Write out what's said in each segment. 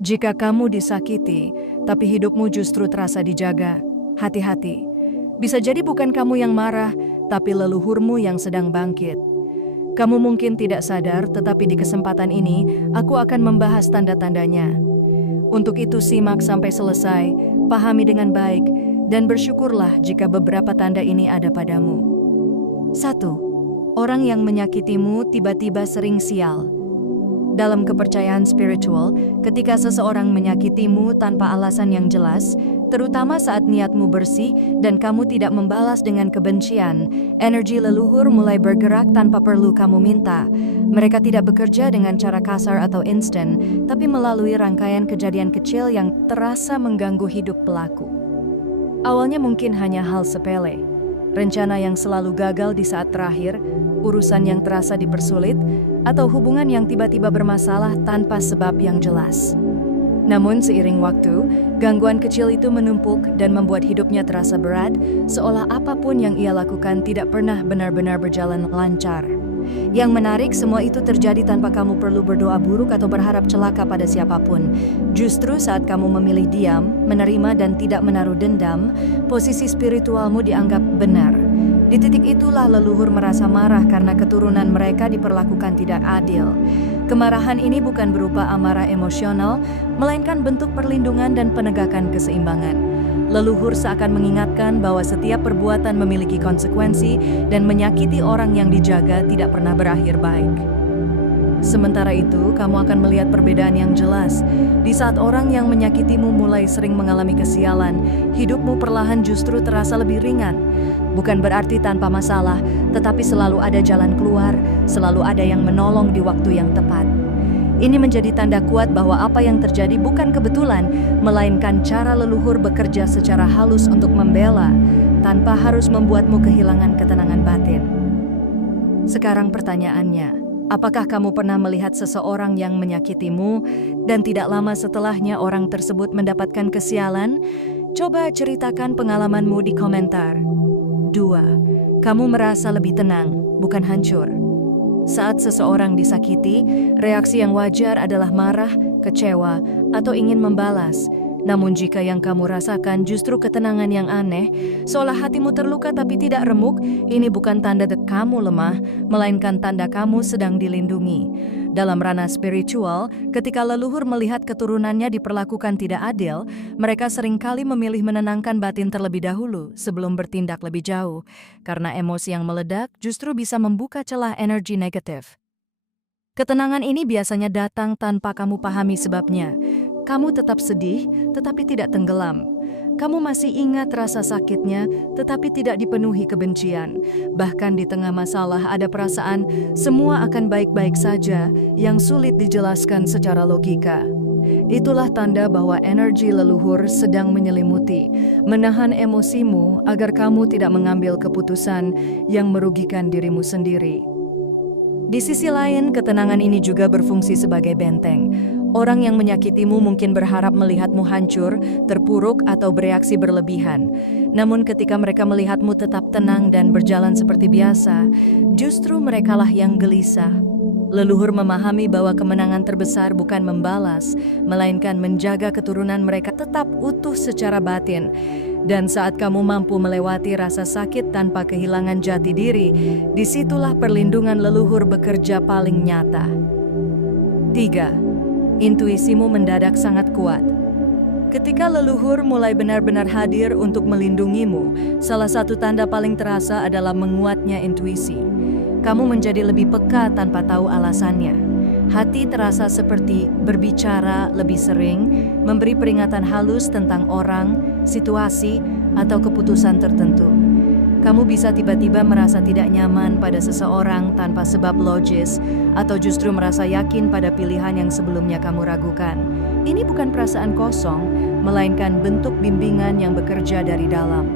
Jika kamu disakiti, tapi hidupmu justru terasa dijaga, hati-hati. Bisa jadi bukan kamu yang marah, tapi leluhurmu yang sedang bangkit. Kamu mungkin tidak sadar, tetapi di kesempatan ini, aku akan membahas tanda-tandanya. Untuk itu simak sampai selesai, pahami dengan baik, dan bersyukurlah jika beberapa tanda ini ada padamu. 1. Orang yang menyakitimu tiba-tiba sering sial. Dalam kepercayaan spiritual, ketika seseorang menyakitimu tanpa alasan yang jelas, terutama saat niatmu bersih dan kamu tidak membalas dengan kebencian, energi leluhur mulai bergerak tanpa perlu kamu minta. Mereka tidak bekerja dengan cara kasar atau instan, tapi melalui rangkaian kejadian kecil yang terasa mengganggu hidup pelaku. Awalnya mungkin hanya hal sepele, rencana yang selalu gagal di saat terakhir, urusan yang terasa dipersulit, atau hubungan yang tiba-tiba bermasalah tanpa sebab yang jelas. Namun seiring waktu, gangguan kecil itu menumpuk dan membuat hidupnya terasa berat, seolah apapun yang ia lakukan tidak pernah benar-benar berjalan lancar. Yang menarik, semua itu terjadi tanpa kamu perlu berdoa buruk atau berharap celaka pada siapapun. Justru saat kamu memilih diam, menerima dan tidak menaruh dendam, posisi spiritualmu dianggap benar. Di titik itulah leluhur merasa marah karena keturunan mereka diperlakukan tidak adil. Kemarahan ini bukan berupa amarah emosional, melainkan bentuk perlindungan dan penegakan keseimbangan. Leluhur seakan mengingatkan bahwa setiap perbuatan memiliki konsekuensi dan menyakiti orang yang dijaga tidak pernah berakhir baik. Sementara itu, kamu akan melihat perbedaan yang jelas. Di saat orang yang menyakitimu mulai sering mengalami kesialan, hidupmu perlahan justru terasa lebih ringan. Bukan berarti tanpa masalah, tetapi selalu ada jalan keluar, selalu ada yang menolong di waktu yang tepat. Ini menjadi tanda kuat bahwa apa yang terjadi bukan kebetulan, melainkan cara leluhur bekerja secara halus untuk membela, tanpa harus membuatmu kehilangan ketenangan batin. Sekarang pertanyaannya, apakah kamu pernah melihat seseorang yang menyakitimu dan tidak lama setelahnya orang tersebut mendapatkan kesialan? Coba ceritakan pengalamanmu di komentar. 2. Kamu merasa lebih tenang, bukan hancur. Saat seseorang disakiti, reaksi yang wajar adalah marah, kecewa, atau ingin membalas. Namun jika yang kamu rasakan justru ketenangan yang aneh, seolah hatimu terluka tapi tidak remuk, ini bukan tanda kamu lemah, melainkan tanda kamu sedang dilindungi. Dalam ranah spiritual, ketika leluhur melihat keturunannya diperlakukan tidak adil, mereka seringkali memilih menenangkan batin terlebih dahulu sebelum bertindak lebih jauh, karena emosi yang meledak justru bisa membuka celah energi negatif. Ketenangan ini biasanya datang tanpa kamu pahami sebabnya. Kamu tetap sedih, tetapi tidak tenggelam. Kamu masih ingat rasa sakitnya, tetapi tidak dipenuhi kebencian. Bahkan di tengah masalah ada perasaan semua akan baik-baik saja yang sulit dijelaskan secara logika. Itulah tanda bahwa energi leluhur sedang menyelimuti, menahan emosimu agar kamu tidak mengambil keputusan yang merugikan dirimu sendiri. Di sisi lain, ketenangan ini juga berfungsi sebagai benteng. Orang yang menyakitimu mungkin berharap melihatmu hancur, terpuruk, atau bereaksi berlebihan. Namun ketika mereka melihatmu tetap tenang dan berjalan seperti biasa, justru merekalah yang gelisah. Leluhur memahami bahwa kemenangan terbesar bukan membalas, melainkan menjaga keturunan mereka tetap utuh secara batin. Dan saat kamu mampu melewati rasa sakit tanpa kehilangan jati diri, disitulah perlindungan leluhur bekerja paling nyata. 3. Intuisimu mendadak sangat kuat. Ketika leluhur mulai benar-benar hadir untuk melindungimu, salah satu tanda paling terasa adalah menguatnya intuisi. Kamu menjadi lebih peka tanpa tahu alasannya. Hati terasa seperti berbicara lebih sering, memberi peringatan halus tentang orang, situasi, atau keputusan tertentu. Kamu bisa tiba-tiba merasa tidak nyaman pada seseorang tanpa sebab logis, atau justru merasa yakin pada pilihan yang sebelumnya kamu ragukan. Ini bukan perasaan kosong, melainkan bentuk bimbingan yang bekerja dari dalam.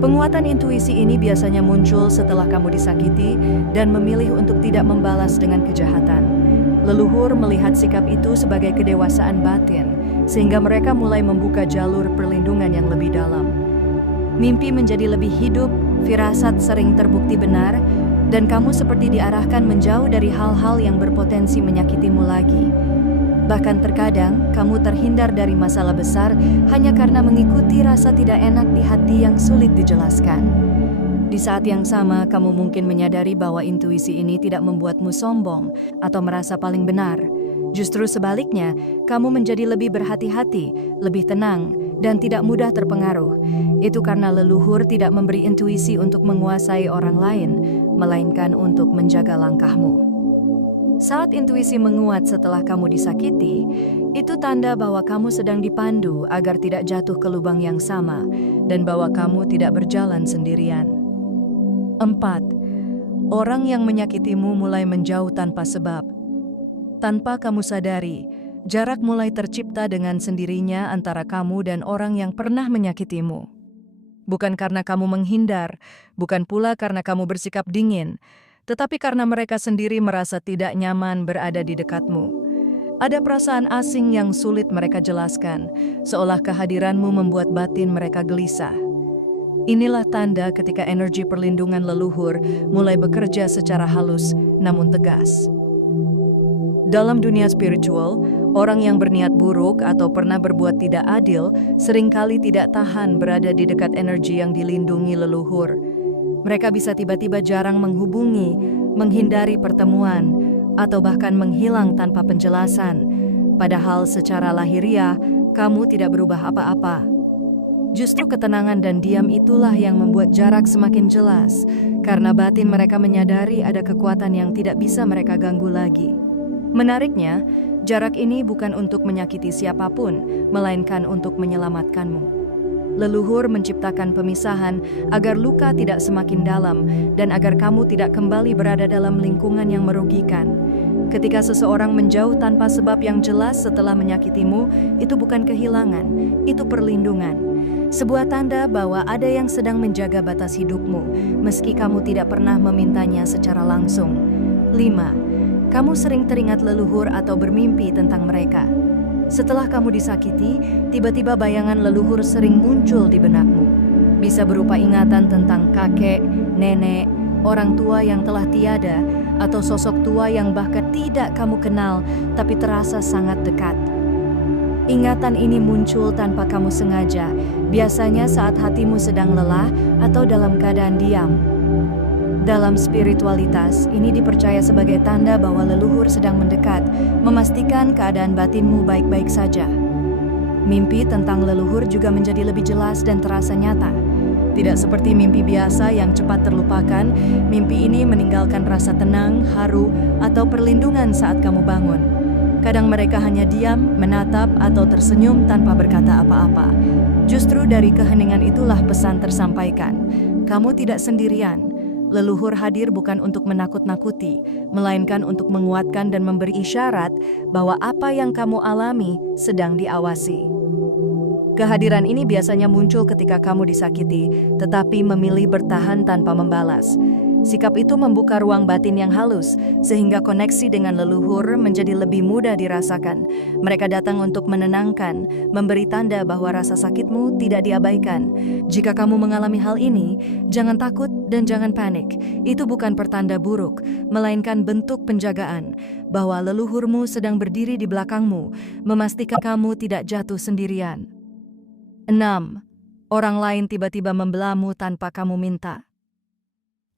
Penguatan intuisi ini biasanya muncul setelah kamu disakiti dan memilih untuk tidak membalas dengan kejahatan. Leluhur melihat sikap itu sebagai kedewasaan batin, sehingga mereka mulai membuka jalur perlindungan yang lebih dalam. Mimpi menjadi lebih hidup, firasat sering terbukti benar, dan kamu seperti diarahkan menjauh dari hal-hal yang berpotensi menyakitimu lagi. Bahkan terkadang kamu terhindar dari masalah besar hanya karena mengikuti rasa tidak enak di hati yang sulit dijelaskan. Di saat yang sama, kamu mungkin menyadari bahwa intuisi ini tidak membuatmu sombong atau merasa paling benar. Justru sebaliknya, kamu menjadi lebih berhati-hati, lebih tenang, dan tidak mudah terpengaruh. Itu karena leluhur tidak memberi intuisi untuk menguasai orang lain, melainkan untuk menjaga langkahmu. Saat intuisi menguat setelah kamu disakiti, itu tanda bahwa kamu sedang dipandu agar tidak jatuh ke lubang yang sama, dan bahwa kamu tidak berjalan sendirian. 4. Orang yang menyakitimu mulai menjauh tanpa sebab. Tanpa kamu sadari, jarak mulai tercipta dengan sendirinya antara kamu dan orang yang pernah menyakitimu. Bukan karena kamu menghindar, bukan pula karena kamu bersikap dingin, tetapi karena mereka sendiri merasa tidak nyaman berada di dekatmu. Ada perasaan asing yang sulit mereka jelaskan, seolah kehadiranmu membuat batin mereka gelisah. Inilah tanda ketika energi perlindungan leluhur mulai bekerja secara halus namun tegas. Dalam dunia spiritual, orang yang berniat buruk atau pernah berbuat tidak adil seringkali tidak tahan berada di dekat energi yang dilindungi leluhur. Mereka bisa tiba-tiba jarang menghubungi, menghindari pertemuan, atau bahkan menghilang tanpa penjelasan. Padahal secara lahiriah, kamu tidak berubah apa-apa. Justru ketenangan dan diam itulah yang membuat jarak semakin jelas, karena batin mereka menyadari ada kekuatan yang tidak bisa mereka ganggu lagi. Menariknya, jarak ini bukan untuk menyakiti siapapun, melainkan untuk menyelamatkanmu. Leluhur menciptakan pemisahan agar luka tidak semakin dalam dan agar kamu tidak kembali berada dalam lingkungan yang merugikan. Ketika seseorang menjauh tanpa sebab yang jelas setelah menyakitimu, itu bukan kehilangan, itu perlindungan. Sebuah tanda bahwa ada yang sedang menjaga batas hidupmu, meski kamu tidak pernah memintanya secara langsung. 5. Kamu sering teringat leluhur atau bermimpi tentang mereka. Setelah kamu disakiti, tiba-tiba bayangan leluhur sering muncul di benakmu. Bisa berupa ingatan tentang kakek, nenek, orang tua yang telah tiada, atau sosok tua yang bahkan tidak kamu kenal tapi terasa sangat dekat. Ingatan ini muncul tanpa kamu sengaja, biasanya saat hatimu sedang lelah atau dalam keadaan diam. Dalam spiritualitas, ini dipercaya sebagai tanda bahwa leluhur sedang mendekat, memastikan keadaan batinmu baik-baik saja. Mimpi tentang leluhur juga menjadi lebih jelas dan terasa nyata. Tidak seperti mimpi biasa yang cepat terlupakan, mimpi ini meninggalkan rasa tenang, haru, atau perlindungan saat kamu bangun. Kadang mereka hanya diam, menatap, atau tersenyum tanpa berkata apa-apa. Justru dari keheningan itulah pesan tersampaikan. Kamu tidak sendirian. Leluhur hadir bukan untuk menakut-nakuti, melainkan untuk menguatkan dan memberi isyarat bahwa apa yang kamu alami sedang diawasi. Kehadiran ini biasanya muncul ketika kamu disakiti, tetapi memilih bertahan tanpa membalas. Sikap itu membuka ruang batin yang halus, sehingga koneksi dengan leluhur menjadi lebih mudah dirasakan. Mereka datang untuk menenangkan, memberi tanda bahwa rasa sakitmu tidak diabaikan. Jika kamu mengalami hal ini, jangan takut dan jangan panik. Itu bukan pertanda buruk, melainkan bentuk penjagaan, bahwa leluhurmu sedang berdiri di belakangmu, memastikan kamu tidak jatuh sendirian. 6. Orang lain tiba-tiba membelamu tanpa kamu minta.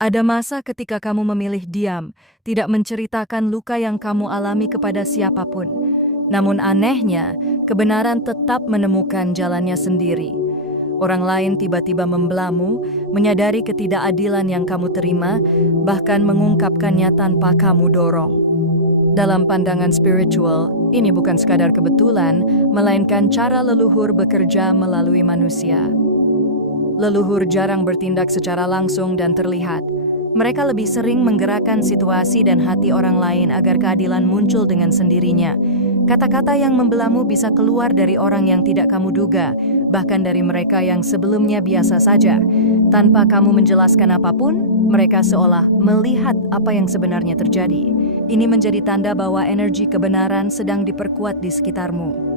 Ada masa ketika kamu memilih diam, tidak menceritakan luka yang kamu alami kepada siapapun. Namun anehnya, kebenaran tetap menemukan jalannya sendiri. Orang lain tiba-tiba membelamu, menyadari ketidakadilan yang kamu terima, bahkan mengungkapkannya tanpa kamu dorong. Dalam pandangan spiritual, ini bukan sekadar kebetulan, melainkan cara leluhur bekerja melalui manusia. Leluhur jarang bertindak secara langsung dan terlihat. Mereka lebih sering menggerakkan situasi dan hati orang lain agar keadilan muncul dengan sendirinya. Kata-kata yang membelamu bisa keluar dari orang yang tidak kamu duga, bahkan dari mereka yang sebelumnya biasa saja. Tanpa kamu menjelaskan apapun, mereka seolah melihat apa yang sebenarnya terjadi. Ini menjadi tanda bahwa energi kebenaran sedang diperkuat di sekitarmu.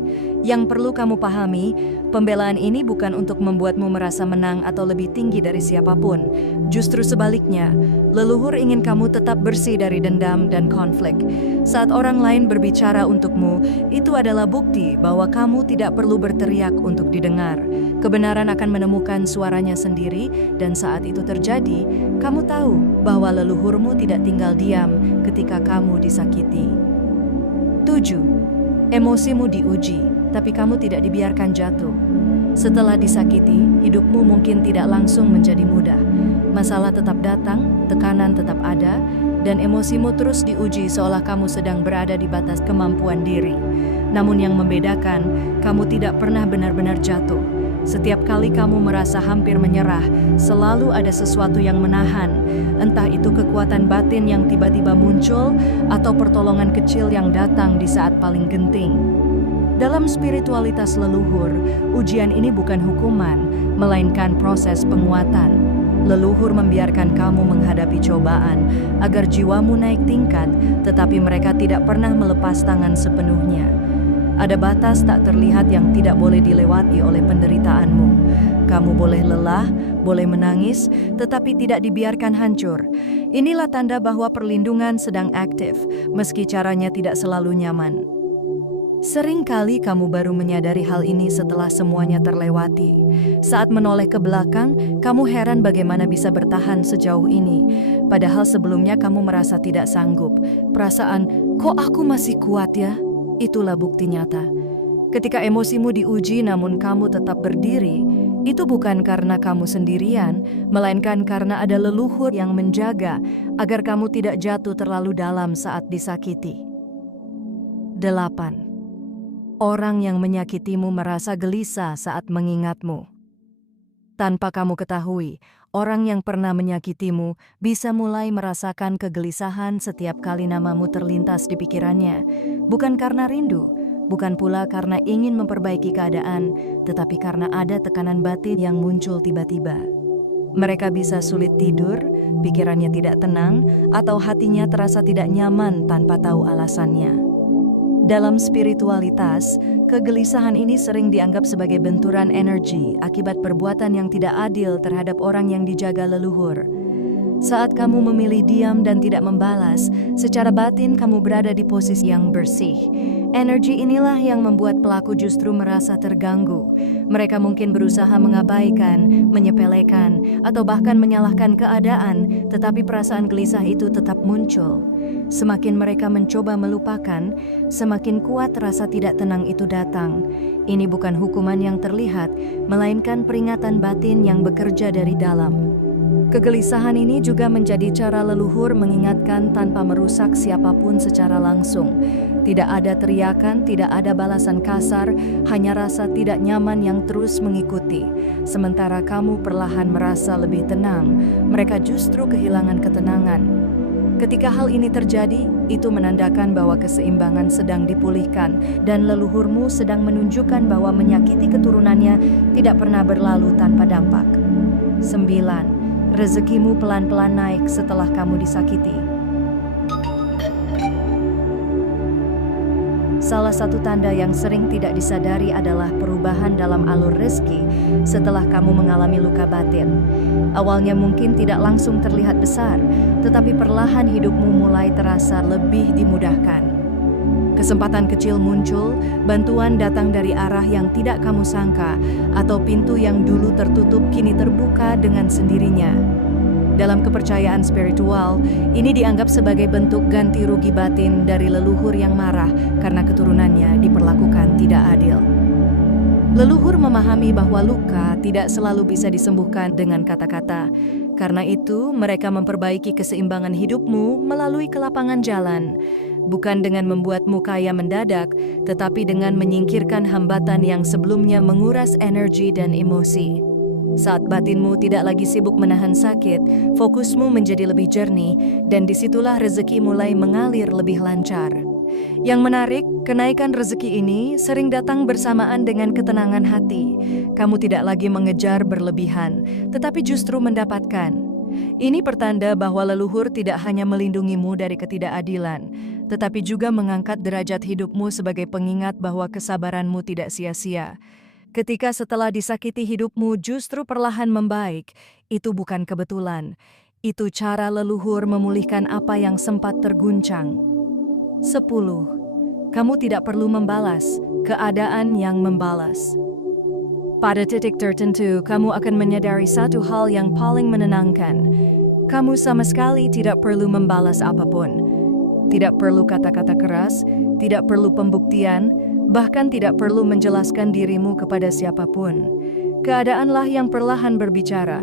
Yang perlu kamu pahami, pembelaan ini bukan untuk membuatmu merasa menang atau lebih tinggi dari siapapun. Justru sebaliknya, leluhur ingin kamu tetap bersih dari dendam dan konflik. Saat orang lain berbicara untukmu, itu adalah bukti bahwa kamu tidak perlu berteriak untuk didengar. Kebenaran akan menemukan suaranya sendiri, dan saat itu terjadi, kamu tahu bahwa leluhurmu tidak tinggal diam ketika kamu disakiti. 7. Emosimu diuji, tapi kamu tidak dibiarkan jatuh. Setelah disakiti, hidupmu mungkin tidak langsung menjadi mudah. Masalah tetap datang, tekanan tetap ada, dan emosimu terus diuji seolah kamu sedang berada di batas kemampuan diri. Namun yang membedakan, kamu tidak pernah benar-benar jatuh. Setiap kali kamu merasa hampir menyerah, selalu ada sesuatu yang menahan. Entah itu kekuatan batin yang tiba-tiba muncul, atau pertolongan kecil yang datang di saat paling genting. Dalam spiritualitas leluhur, ujian ini bukan hukuman, melainkan proses penguatan. Leluhur membiarkan kamu menghadapi cobaan agar jiwamu naik tingkat, tetapi mereka tidak pernah melepas tangan sepenuhnya. Ada batas tak terlihat yang tidak boleh dilewati oleh penderitaanmu. Kamu boleh lelah, boleh menangis, tetapi tidak dibiarkan hancur. Inilah tanda bahwa perlindungan sedang aktif, meski caranya tidak selalu nyaman. Sering kali kamu baru menyadari hal ini setelah semuanya terlewati. Saat menoleh ke belakang, kamu heran bagaimana bisa bertahan sejauh ini. Padahal sebelumnya kamu merasa tidak sanggup. Perasaan, kok aku masih kuat ya? Itulah bukti nyata. Ketika emosimu diuji namun kamu tetap berdiri, itu bukan karena kamu sendirian, melainkan karena ada leluhur yang menjaga agar kamu tidak jatuh terlalu dalam saat disakiti. 8. Orang yang menyakitimu merasa gelisah saat mengingatmu. Tanpa kamu ketahui, orang yang pernah menyakitimu bisa mulai merasakan kegelisahan setiap kali namamu terlintas di pikirannya. Bukan karena rindu, bukan pula karena ingin memperbaiki keadaan, tetapi karena ada tekanan batin yang muncul tiba-tiba. Mereka bisa sulit tidur, pikirannya tidak tenang, atau hatinya terasa tidak nyaman tanpa tahu alasannya. Dalam spiritualitas, kegelisahan ini sering dianggap sebagai benturan energi akibat perbuatan yang tidak adil terhadap orang yang dijaga leluhur. Saat kamu memilih diam dan tidak membalas, secara batin kamu berada di posisi yang bersih. Energi inilah yang membuat pelaku justru merasa terganggu. Mereka mungkin berusaha mengabaikan, menyepelekan, atau bahkan menyalahkan keadaan, tetapi perasaan gelisah itu tetap muncul. Semakin mereka mencoba melupakan, semakin kuat rasa tidak tenang itu datang. Ini bukan hukuman yang terlihat, melainkan peringatan batin yang bekerja dari dalam. Kegelisahan ini juga menjadi cara leluhur mengingatkan tanpa merusak siapapun secara langsung. Tidak ada teriakan, tidak ada balasan kasar, hanya rasa tidak nyaman yang terus mengikuti. Sementara kamu perlahan merasa lebih tenang, mereka justru kehilangan ketenangan. Ketika hal ini terjadi, itu menandakan bahwa keseimbangan sedang dipulihkan dan leluhurmu sedang menunjukkan bahwa menyakiti keturunannya tidak pernah berlalu tanpa dampak. 9. Rezekimu pelan-pelan naik setelah kamu disakiti. Salah satu tanda yang sering tidak disadari adalah perubahan dalam alur rezeki setelah kamu mengalami luka batin. Awalnya mungkin tidak langsung terlihat besar, tetapi perlahan hidupmu mulai terasa lebih dimudahkan. Kesempatan kecil muncul, bantuan datang dari arah yang tidak kamu sangka, atau pintu yang dulu tertutup kini terbuka dengan sendirinya. Dalam kepercayaan spiritual, ini dianggap sebagai bentuk ganti rugi batin dari leluhur yang marah karena keturunannya diperlakukan tidak adil. Leluhur memahami bahwa luka tidak selalu bisa disembuhkan dengan kata-kata. Karena itu, mereka memperbaiki keseimbangan hidupmu melalui kelapangan jalan. Bukan dengan membuatmu kaya mendadak, tetapi dengan menyingkirkan hambatan yang sebelumnya menguras energi dan emosi. Saat batinmu tidak lagi sibuk menahan sakit, fokusmu menjadi lebih jernih, dan disitulah rezeki mulai mengalir lebih lancar. Yang menarik, kenaikan rezeki ini sering datang bersamaan dengan ketenangan hati. Kamu tidak lagi mengejar berlebihan, tetapi justru mendapatkan. Ini pertanda bahwa leluhur tidak hanya melindungimu dari ketidakadilan, tetapi juga mengangkat derajat hidupmu sebagai pengingat bahwa kesabaranmu tidak sia-sia. Ketika setelah disakiti hidupmu justru perlahan membaik, itu bukan kebetulan. Itu cara leluhur memulihkan apa yang sempat terguncang. 10. Kamu tidak perlu membalas, keadaan yang membalas. Pada titik tertentu, kamu akan menyadari satu hal yang paling menenangkan. Kamu sama sekali tidak perlu membalas apapun. Tidak perlu kata-kata keras, tidak perlu pembuktian, bahkan tidak perlu menjelaskan dirimu kepada siapapun. Keadaanlah yang perlahan berbicara.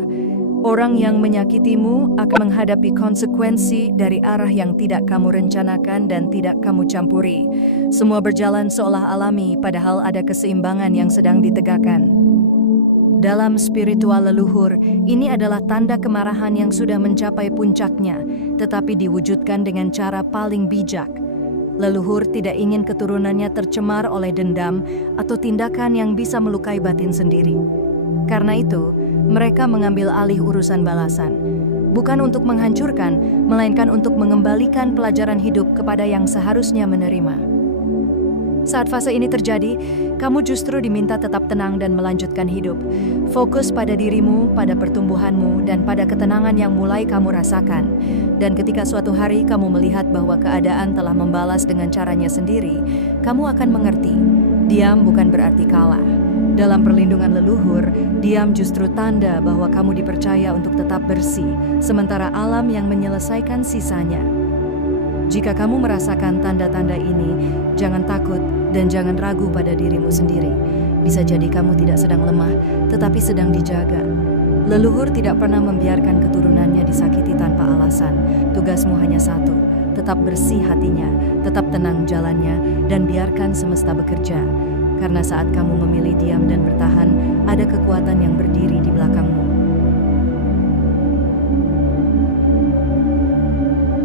Orang yang menyakitimu akan menghadapi konsekuensi dari arah yang tidak kamu rencanakan dan tidak kamu campuri. Semua berjalan seolah alami, padahal ada keseimbangan yang sedang ditegakkan. Dalam spiritual leluhur, ini adalah tanda kemarahan yang sudah mencapai puncaknya, tetapi diwujudkan dengan cara paling bijak. Leluhur tidak ingin keturunannya tercemar oleh dendam atau tindakan yang bisa melukai batin sendiri. Karena itu, mereka mengambil alih urusan balasan, bukan untuk menghancurkan, melainkan untuk mengembalikan pelajaran hidup kepada yang seharusnya menerima. Saat fase ini terjadi, kamu justru diminta tetap tenang dan melanjutkan hidup. Fokus pada dirimu, pada pertumbuhanmu, dan pada ketenangan yang mulai kamu rasakan. Dan ketika suatu hari kamu melihat bahwa keadaan telah membalas dengan caranya sendiri, kamu akan mengerti, diam bukan berarti kalah. Dalam perlindungan leluhur, diam justru tanda bahwa kamu dipercaya untuk tetap bersih, sementara alam yang menyelesaikan sisanya. Jika kamu merasakan tanda-tanda ini, jangan takut dan jangan ragu pada dirimu sendiri. Bisa jadi kamu tidak sedang lemah, tetapi sedang dijaga. Leluhur tidak pernah membiarkan keturunannya disakiti tanpa alasan. Tugasmu hanya satu, tetap bersih hatinya, tetap tenang jalannya, dan biarkan semesta bekerja. Karena saat kamu memilih diam dan bertahan, ada kekuatan yang berdiri di belakangmu.